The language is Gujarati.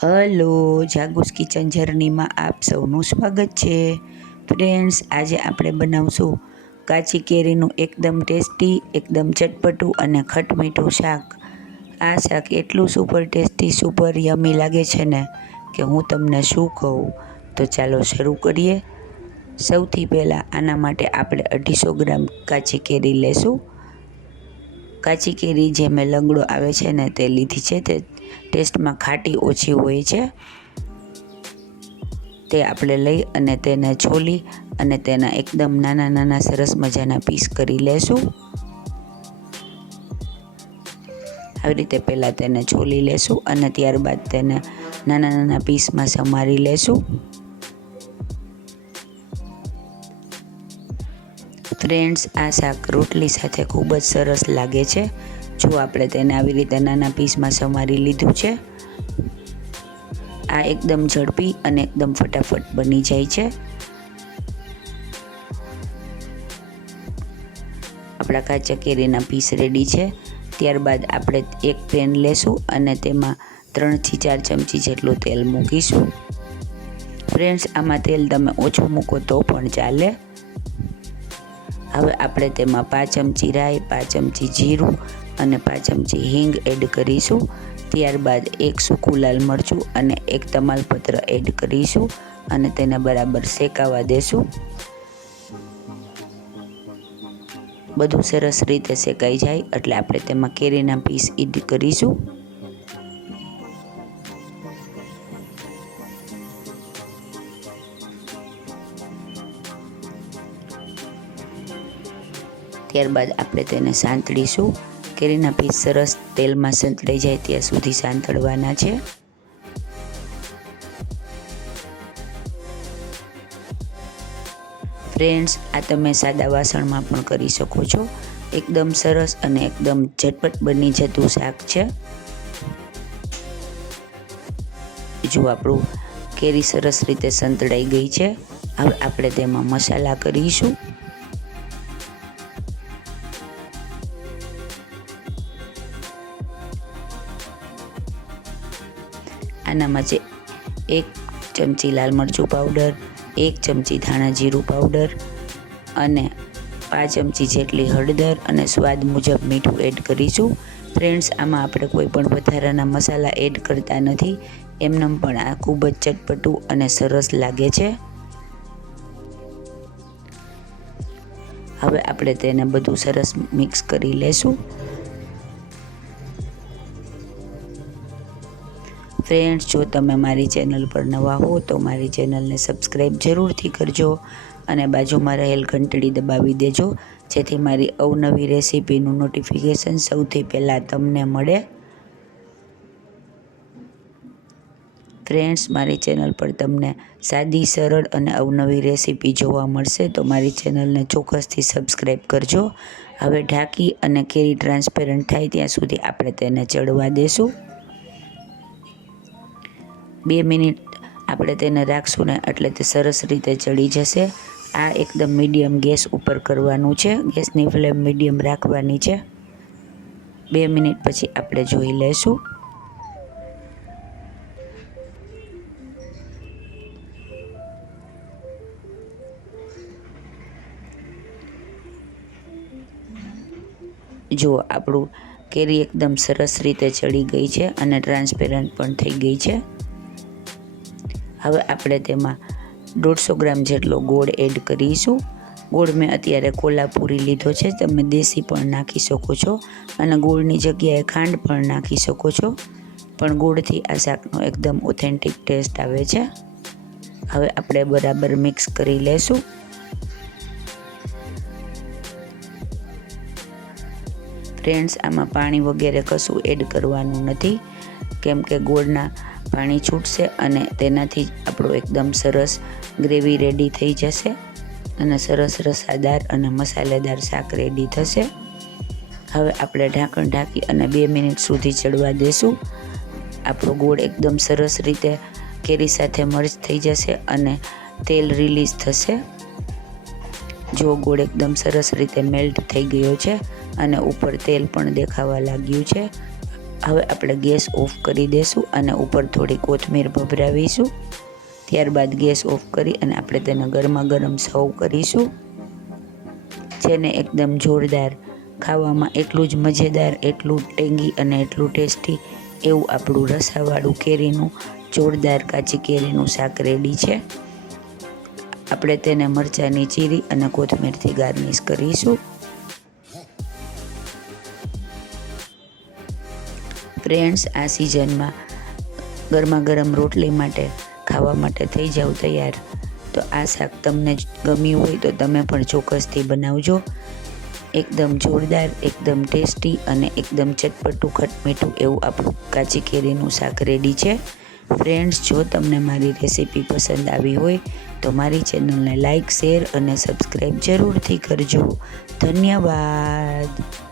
હલો જાગુસ કિચન જર્નીમાં આપ સૌનું સ્વાગત છે. ફ્રેન્ડ્સ, આજે આપણે બનાવશું કાચી કેરીનું એકદમ ટેસ્ટી, એકદમ ચટપટું અને ખટમીઠું શાક. આ શાક એટલું સુપર ટેસ્ટી, સુપર યમી લાગે છે ને કે હું તમને શું કહું? તો ચાલો શરૂ કરીએ. સૌથી પહેલાં આના માટે આપણે અઢીસો ગ્રામ કાચી કેરી લેશું. કાચી કેરી જે મેં લંગડો આવે છે ને તે લીધી છે તે ટેસ્ટમાં ખાટી ઓછી હોય છે. તે આપણે લઈ અને તેને છોલી અને તેના એકદમ નાના નાના સરસ મજાના પીસ કરી લેશું. આવી રીતે પહેલાં તેને છોલી લેશું અને ત્યારબાદ તેને નાના નાના પીસમાં સમારી લેશું. ફ્રેન્ડ્સ, આ શાક રોટલી સાથે ખૂબ જ સરસ લાગે છે. જો આપણે તેને આવી રીતે નાના પીસમાં સમારી લીધું છે, આ એકદમ ઝડપી અને એકદમ ફટાફટ બની જાય છે. આપણા કાચા કેરીના પીસ રેડી છે. ત્યારબાદ આપણે એક પેન લેશું અને તેમાં ત્રણથી ચાર ચમચી જેટલું તેલ મૂકીશું. ફ્રેન્ડ્સ, આમાં તેલ તમે ઓછું મૂકો તો પણ ચાલે. હવે આપણે તેમાં પાંચ ચમચી રાઈ, પાંચ ચમચી જીરું અને પાંચ ચમચી હિંગ એડ કરીશું. ત્યારબાદ એક સૂકું લાલ મરચું અને એક તમાલપત્ર એડ કરીશું અને તેને બરાબર શેકાવા દેશું. બધું સરસ રીતે શેકાઈ જાય એટલે આપણે તેમાં કેરીના પીસ એડ કરીશું. ત્યારબાદ આપણે તેને સાંતળીશું. કેરીના પીસ સરસ તેલમાં સંતળાઈ જાય ત્યાં સુધી સાંતળવાના છે. ફ્રેન્ડ્સ, આ તમે સાદા વાસણમાં પણ કરી શકો છો. એકદમ સરસ અને એકદમ ઝટપટ બની જતું શાક છે. જો આપણું કેરી સરસ રીતે સંતળાઈ ગઈ છે, હવે આપણે તેમાં મસાલા કરીશું. આનામાં જે એક ચમચી લાલ મરચું પાવડર એક ચમચી ધાણા જીરું પાવડર અને પાંચ ચમચી જેટલી હળદર અને સ્વાદ મુજબ મીઠું એડ કરીશું. ફ્રેન્ડ્સ આમાં આપણે કોઈ પણ વધારાના મસાલા એડ કરતા નથી. એમનેમ પણ આ ખૂબ જ ચટપટું અને સરસ લાગે છે. હવે આપણે તેને બધું સરસ મિક્સ કરી લેશું. ફ્રેન્ડ્સ જો તમે મારી ચેનલ પર નવા હો, તો મારી ચેનલને સબસ્ક્રાઈબ જરૂરથી કરજો અને બાજુમાં રહેલ ઘંટડી દબાવી દેજો, જેથી મારી અવનવી રેસીપીનું નોટિફિકેશન સૌથી પહેલાં તમને મળે. ફ્રેન્ડ્સ મારી ચેનલ પર તમને સાદી, સરળ અને અવનવી રેસીપી જોવા મળશે, તો મારી ચેનલને ચોક્કસથી સબસ્ક્રાઈબ કરજો. હવે ઢાંકી અને કેરી ટ્રાન્સપેરન્ટ થાય ત્યાં સુધી આપણે તેને ચડવા દેશું. બે મિનિટ આપણે તેને રાખશું ને એટલે તે સરસ રીતે ચડી જશે. આ એકદમ મીડિયમ ગેસ ઉપર કરવાનું છે. ગેસની ફ્લેમ મીડિયમ રાખવાની છે. બે મિનિટ પછી આપણે જોઈ લઈશું જો આપણું કેરી એકદમ સરસ રીતે ચડી ગઈ છે અને ટ્રાન્સપેરન્ટ પણ થઈ ગઈ છે. હવે આપણે તેમાં દોઢસો ગ્રામ જેટલો ગોળ એડ કરીશું. ગોળ મેં અત્યારે કોલ્હાપુરી લીધો છે, તમે દેશી પણ નાખી શકો છો અને ગોળની જગ્યાએ ખાંડ પણ નાખી શકો છો. પણ ગોળથી આ શાકનો એકદમ ઓથેન્ટિક ટેસ્ટ આવે છે. હવે આપણે બરાબર મિક્સ કરી લેશું. ફ્રેન્ડ્સ આમાં પાણી વગેરે કશું એડ કરવાનું નથી. કેમ કે ગોળના પાણી છૂટશે અને તેનાથી આપણું એકદમ સરસ ગ્રેવી રેડી થઈ જશે અને સરસ રસાદાર અને મસાલેદાર શાક રેડી થશે. હવે આપણે ઢાંકણ ઢાંકી અને બે મિનિટ સુધી ચડવા દેશું. આપણો ગોળ એકદમ સરસ રીતે કેરી સાથે મર્જ થઈ જશે અને તેલ રિલીઝ થશે. જો ગોળ એકદમ સરસ રીતે મેલ્ટ થઈ ગયો છે અને ઉપર તેલ પણ દેખાવા લાગ્યું છે હવે આપણે ગેસ ઓફ કરી દઈશું અને ઉપર થોડી કોથમીર ભભરાવીશું. ત્યારબાદ ગેસ ઓફ કરી અને આપણે તેને ગરમા ગરમ સર્વ કરીશું. જેને એકદમ જોરદાર, ખાવામાં એટલું જ મજેદાર, એટલું ટેંગી અને એટલું ટેસ્ટી એવું આપણું રસાવાળું કેરીનું, જોરદાર કાચી કેરીનું શાક રેડી છે. આપણે તેને મરચાંની ચીરી અને કોથમીરથી ગાર્નિશ કરીશું. ફ્રેન્ડ્સ આ સિઝનમાં ગરમા ગરમ રોટલી માટે, ખાવા માટે થઈ જાવ તૈયાર. તો આ શાક તમને ગમ્યું હોય તો તમે પણ ચોક્કસથી બનાવજો. એકદમ જોરદાર, એકદમ ટેસ્ટી અને એકદમ ચટપટું, ખટમીઠું એવું આપણું કાચી કેરીનું શાક રેડી છે. ફ્રેન્ડ્સ જો તમને મારી રેસીપી પસંદ આવી હોય તો મારી ચેનલને લાઇક શેર અને સબસ્ક્રાઈબ જરૂરથી કરજો. ધન્યવાદ.